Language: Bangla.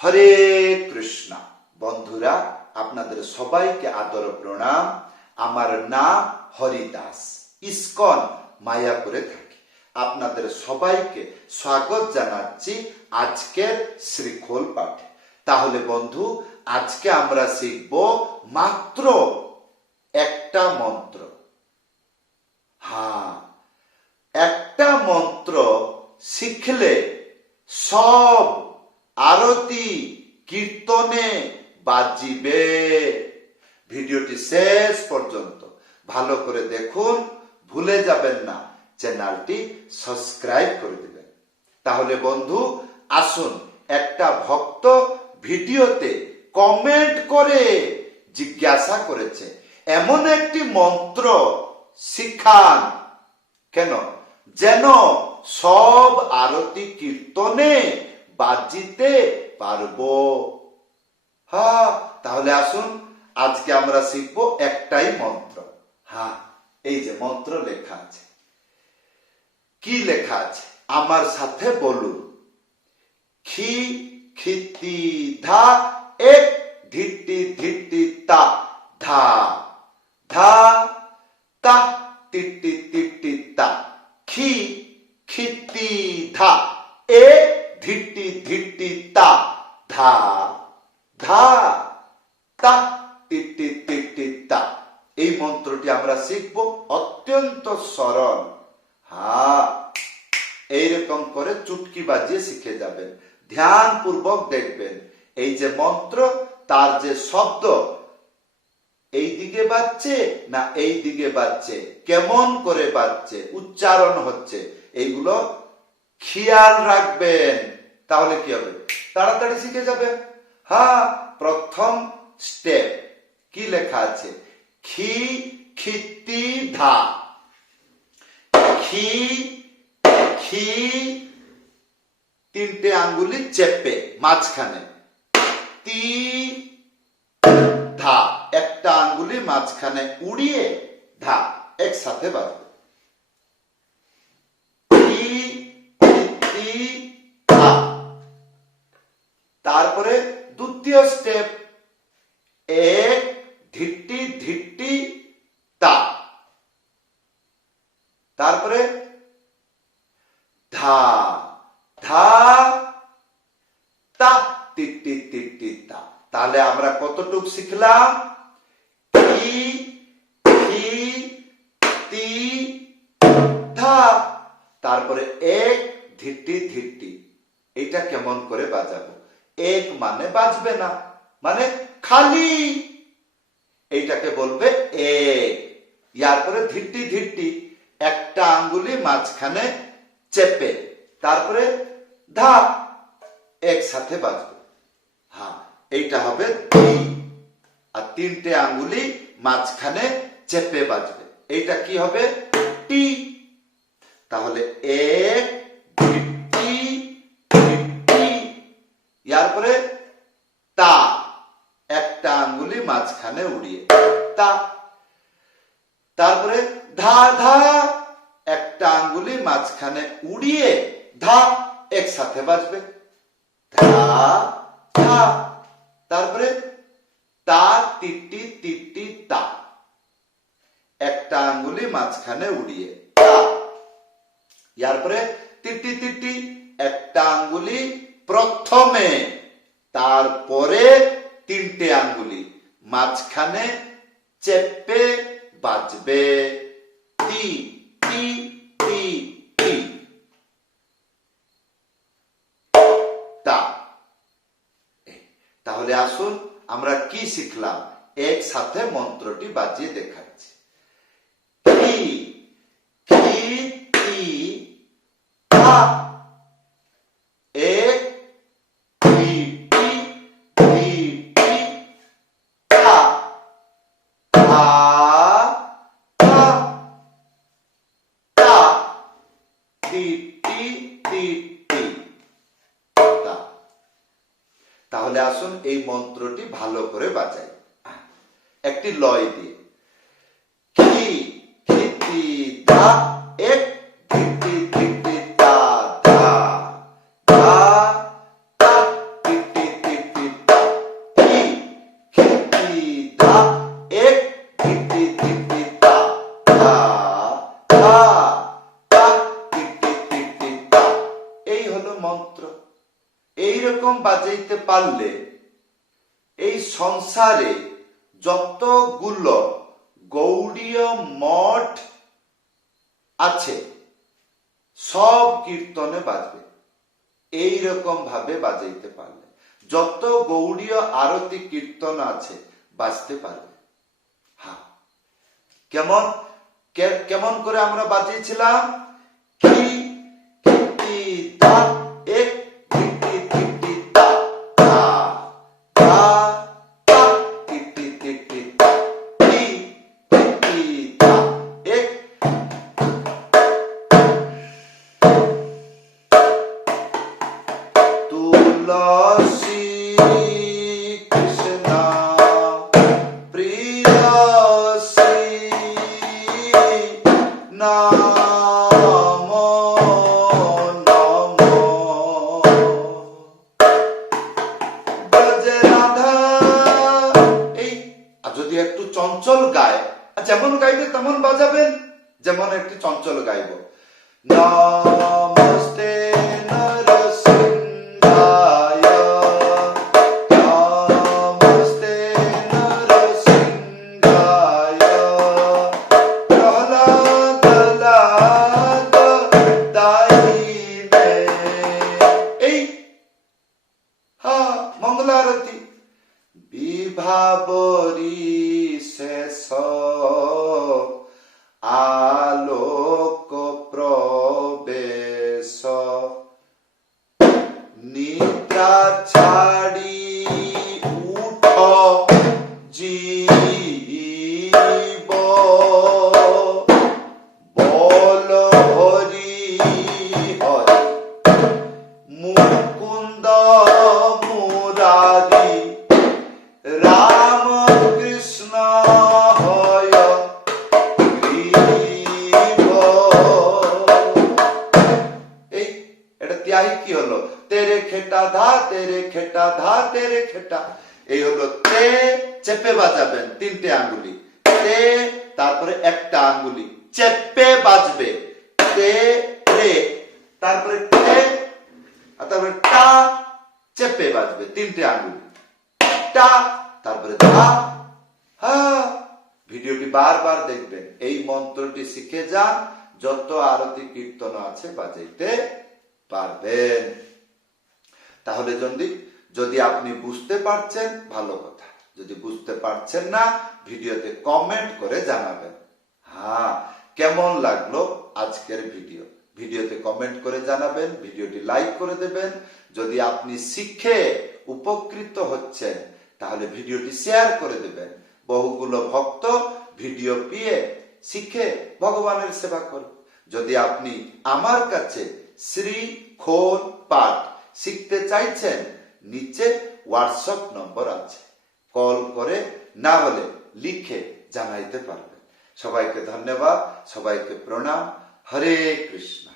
হরে কৃষ্ণ। বন্ধুরা, আপনাদের সবাইকে আদর প্রণাম। আমার নাম হরিদাস, ইস্কন মায়াপুরে থাকি। আপনাদের সবাইকে স্বাগত জানাচ্ছি আজকের শ্রীখোল পাঠে। তাহলে বন্ধু, আজকে আমরা শিখব মাত্র একটা মন্ত্র। একটা মন্ত্র শিখলে সব আরতি কীর্তনে বাজিবে। ভিডিওটি শেষ পর্যন্ত ভালো করে দেখুন, ভুলে যাবেন না চ্যানেলটি সাবস্ক্রাইব করে দিবেন। তাহলে বন্ধু আসুন, একটা ভক্ত ভিডিওতে কমেন্ট করে জিজ্ঞাসা করেছে এমন একটি মন্ত্র শিখান কেন যেন সব আরতি কীর্তনে বাজিতে পারবো। তাহলে আসুন, আজকে আমরা শিখবো একটাই মন্ত্র। এই যে মন্ত্র লেখা আছে, কি লেখা আছে আমার সাথে বলুন। খি খিতি ধা এক ধিটি ধিটি তা ধা ধা তা টিটি টিটি তা। খি খিতি ধা এ ধিটি ধিটি তা ধা ধা তা টিটি টিটি তা। এই মন্ত্রটি আমরা শিখবো, অত্যন্ত সরল। এইরকম করে চুটকি বাজিয়ে শিখে যাবেন। ধ্যান পূর্বক দেখবেন এই যে মন্ত্র, তার যে শব্দ এই দিকে বাজছে না এই দিকে বাজছে, কেমন করে বাজছে, উচ্চারণ হচ্ছে, এইগুলো খেয়াল রাখবেন। তাহলে কি হবে, তাড়াতাড়ি শিখে যাবে। প্রথম স্টেপ কি লেখা আছে, খি খিতি ধা। খি খি তিনটে আঙ্গুলি চেপে মাঝখানে, তি ধা একটা আঙ্গুলি মাঝখানে উড়িয়ে ধা একসাথে বাজবে। তারপরে দ্বিতীয় স্টেপ, এক ধিটি ধিটি তা। তারপরে ধা ধা তা টিটি টিটি তা। তাহলে আমরা কতটুক শিখলাম, কি খি তি ধা, তারপরে এক ধিটি ধিটি। এটা কেমন করে বাজাবো, এক মানে বাজবে না, মানে খালি, এইটাকে বলবে এক। ইয়ার পরে ধিটি ধিটি, একটা আঙ্গুলি মাঝখানে চেপে, তারপরে ধা একসাথে বাজবে। এইটা হবে দুই, আর তিনটে আঙ্গুলি মাঝখানে চেপে বাজবে, এইটা কি হবে টি। তাহলে এক ধিটি ধিটি, ইয়ার পরে তা একটা আঙ্গুলি মাঝখানে উড়িয়ে তা। তারপরে ধা ধা একটা আঙ্গুলি মাঝখানে উড়িয়ে ধা একসাথে বাজবে, ধা ধা। তারপরে তা টিটি টিটি তা একটা আঙ্গুলি মাঝখানে উড়িয়ে তা। ইয়ার পরে টিটি টিটি একটা আঙ্গুলি প্রথমে, তারপরে তিনটে আঙ্গুলি মাঝখানে চেপে বাজবে, টি টি টি টি তা। তাহলে আসুন, আমরা কি শিখলাম, একসাথে মন্ত্রটি বাজিয়ে দেখাচ্ছি। খি খি তি ধা, এক ধিটি ধিটি তা ধা ধা তা টিটি টিটি তা। তাহলে আসুন এই মন্ত্রটি ভালো করে বাজাই, একটি লয় দিয়ে। খি খিতি ধা এক ধিটি ধিটি তা ধা ধা তা টিটি এইরকম বাজাইতে পারলে এই সংসারে যতগুলো গৌড়ীয় মঠ আছে সব কীর্তনে বাজবে। এইরকম ভাবে বাজাইতে পারলে যত গৌড়ীয় আরতি কীর্তন আছে বাজতে পারবে। হ্যাঁ, কেমন কেমন করে আমরা বাজিয়েছিলাম? কি টি তা এক টি টি টি তা তা তা তা টি টি টি টি তা টি টি তা এক। তুলসী কৃষ্ণ প্রিয়সী নাম নম ব্রজরাধা। এই যদি একটু চঞ্চল গায়, যেমন গাইবে তেমন বাজাবেন, যেমন একটু চঞ্চল গাইব। নমস্তে নরসিংহায় নমস্তে নরসিংহায় প্রহ্লাদ দায়িনে। এই হ্যাঁ, মঙ্গলারতি। বিভাবরী শেষ আলোক প্রবেশ নিদ্রা ছাড়ি উঠ জীব বল হরি হরি মুকুন্দ মুরারি রাম কৃষ্ণ হয় এই এটা ত্যাহি কি হলো? তেরে খেটা ধা তেরে খেটা ধা তেরে খেটা। এই হলো তে, চেপে বাজাবেন তিনটে আঙ্গুলি, তে তারপরে একটা আঙ্গুলি চেপে বাজবে, তে রে তারপরে টে আর তারপরে টা, চেপে বাজবে তিনটে আঙ্গুলি, টা তারপরে ধা। হ্যাঁ, ভিডিওটি বারবার দেখবেন, এই মন্ত্রটি শিখে যান, যত আরতি কীর্তন আছে বাজাইতে পারবেন। তাহলে যদি আপনি বুঝতে পারছেন ভালো কথা, যদি বুঝতে পারছেন না ভিডিওতে কমেন্ট করে জানাবেন। হ্যাঁ, কেমন লাগলো আজকের ভিডিওতে কমেন্ট করে জানাবেন, ভিডিওটি লাইক করে দেবেন। যদি আপনি শিখে উপকৃত হচ্ছেন তাহলে ভিডিওটি শেয়ার করে দেবেন। বহুগুলো ভক্ত ভিডিও পেয়ে শিখে ভগবানের সেবা করুন। যদি আপনি আমার কাছে শ্রী খোল পাঠ শিখতে চাইছেন, নিচে হোয়াটসঅ্যাপ নম্বর আছে, কল করে না হলে লিখে জানাইতে পারবেন। সবাইকে ধন্যবাদ, সবাইকে প্রণাম। হরে কৃষ্ণ।